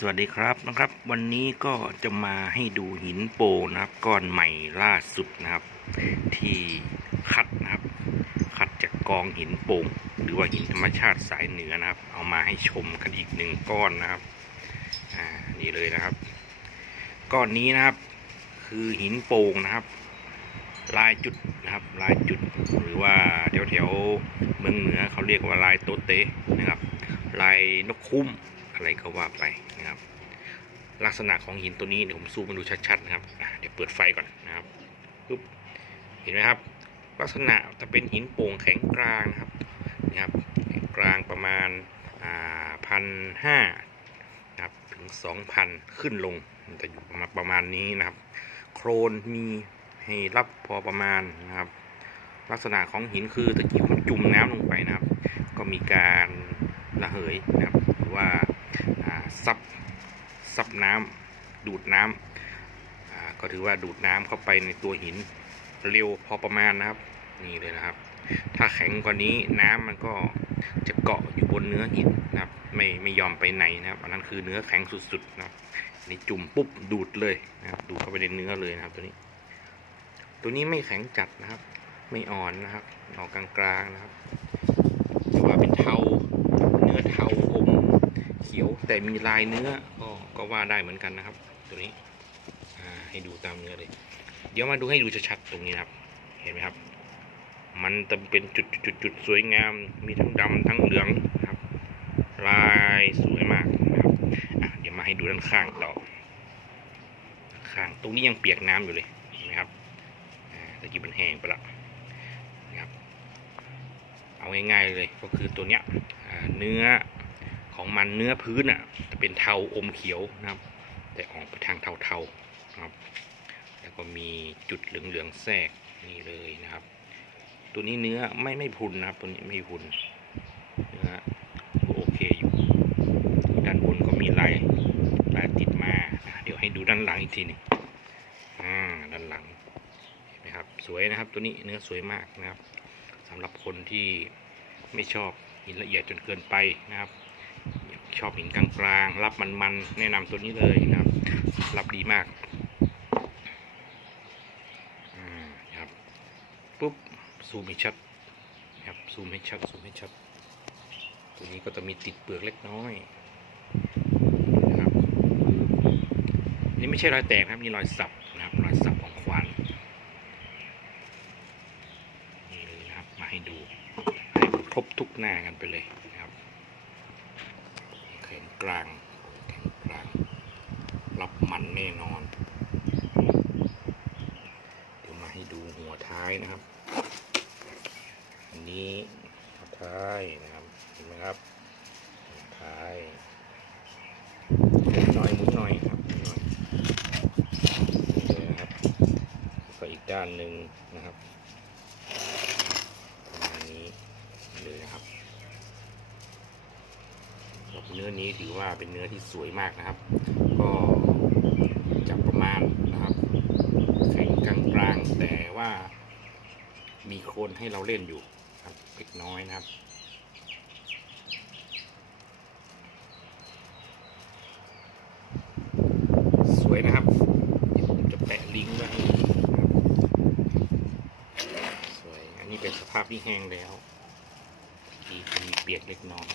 สวัสดีครับนะครับ วันนี้ก็จะมาให้ดูหินโป่งนะครับ ก้อนใหม่ล่าสุดนะครับ ที่คัดนะครับ คัดจากกองหินโป่งหรือว่าหินธรรมชาติสายเหนือนะครับ เอามาให้ชมกันอีกหนึ่งก้อนนะครับอ่านี่เลยนะครับ ก้อนนี้นะครับ คือหินโป่งนะครับ ลายจุดนะครับ ลายจุด หรือว่าแถวแถวๆเมืองเหนือเขาเรียกว่าลายโตเตนะครับ ลายนกคุ้ม อะไรก็ว่าไปนะครับ ลักษณะของหินตัวนี้เดี๋ยวผมซูมมาดูชัดๆนะครับเดี๋ยวเปิดไฟก่อนนะครับปุ๊บเห็นไหมครับ ลักษณะจะเป็นหินโป่งแข็งกลางนะครับนี่ครับแข็งกลางประมาณพันห้านะครับถึงสองพันขึ้นลงมันจะอยู่ประมาณประมาณนี้นะครับ โครนมีให้รับพอประมาณนะครับ ลักษณะของหินคือตะกี้ผมจุ่มน้ำลงไปนะครับ ก็มีการระเหยนะครับหรือว่า ซับซับน้ำดูดน้ำอ่าก็ถือว่าดูดน้ำเข้าไปในตัวหินเร็วพอประมาณนะครับ นี่เลยนะครับ ถ้าแข็งกว่านี้น้ำมันก็จะเกาะอยู่บนเนื้อหินนะครับ ไม่ไม่ยอมไปไหนนะครับอันนั้นคือเนื้อแข็งสุดๆนะครับนนี่จุ่มปุ๊บดูดเลยนะครับ ดูดเข้าไปในเนื้อเลยนะครับตัวนี้ ตัวนี้ไม่แข็งจัดนะครับ ไม่อ่อนนะครับออกกลางๆนะครับแต่ว่าเป็นเทาเนื้อเทาอม เขียวแต่มีลายเนื้อก็ก็ว่าได้เหมือนกันนะครับ ตัวนี้ให้ดูตามเนื้อเลย เดี๋ยวมาดูให้ดูชัดๆตรงนี้นครับ เห็นไหมครับ มันจะเป็นจุดจุดจุดๆสวยงาม มีทั้งดำทั้งเหลืองครับ ลายสวยมากนะครับเดี๋ยวมาให้ดูด้านข้างต่อข้างตรงนี้ยังเปียกน้ำอยู่เลยเห็นไหมครับตะกี้มันแห้งไปละนะครับ เอาง่ายๆเลยก็คือตัวเนี้ยเนื้อ ของมันเนื้อพื้นอะจะเป็นเทาอมเขียวนะครับ แต่ออกไปทางเทาๆนะครับ แล้วก็มีจุดเหลืองๆแทรกนี่เลยนะครับ ตัวนี้เนื้อไม่ไม่พุนนะครับตัวนี้ไม่พุนเนื้อโอเคอยู่ด้านบนก็มีลายลายติดมาเดี๋ยวให้ดูด้านหลังอีกทีหนึงอ่าด้านหลังเห็นไหมครับสวยนะครับตัวนี้เนื้อสวยมากนะครับสำหรับคนที่ไม่ชอบหินละเอียดจนเกินไปนะครับ ชอบหินกลางๆรับมันๆแนะนำตัวนี้เลยนะครับ รับดีมากอ่าครับปุ๊บซูมให้ชัดครับซูมให้ชัดซูมให้ชัด ตัวนี้ก็จะมีติดเปลือกเล็กน้อยนะครับนี่ไม่ใช่รอยแตกนะครับนี่รอยสับนะครับรอยสับของควานนี่เลยนะครับมาให้ดูให้ครบทุกหน้ากันไปเลยนะครับแข็งก ลางแข็งกลาง รับมันแน่นอน เดี๋ยวมาให้ดูหัวท้ายนะครับ อันนี้หัวท้ายนะครับ เห็นไหมครับหัวท้ายหมุนหน่อยหมุนหน่อยครับหมุนหน่อยนี่เลยนะครับ ก็อีกด้านหนึ่งนะครับประมาณนี้เลยนะครับ เนื้อนี้ถือว่าเป็นเนื้อที่สวยมากนะครับ ก็จับประมาณนะครับแข็งกลางกลางๆแต่ว่ามีโคนให้เราเล่นอยู่ครับเล็กน้อยนะครับสวยนะครับเดี๋ยวผมจะแปะลิงก์ไว้ให้นะครับสวย อันนี้เป็นสภาพที่แห้งแล้วทีมีเปียกเล็กน้อย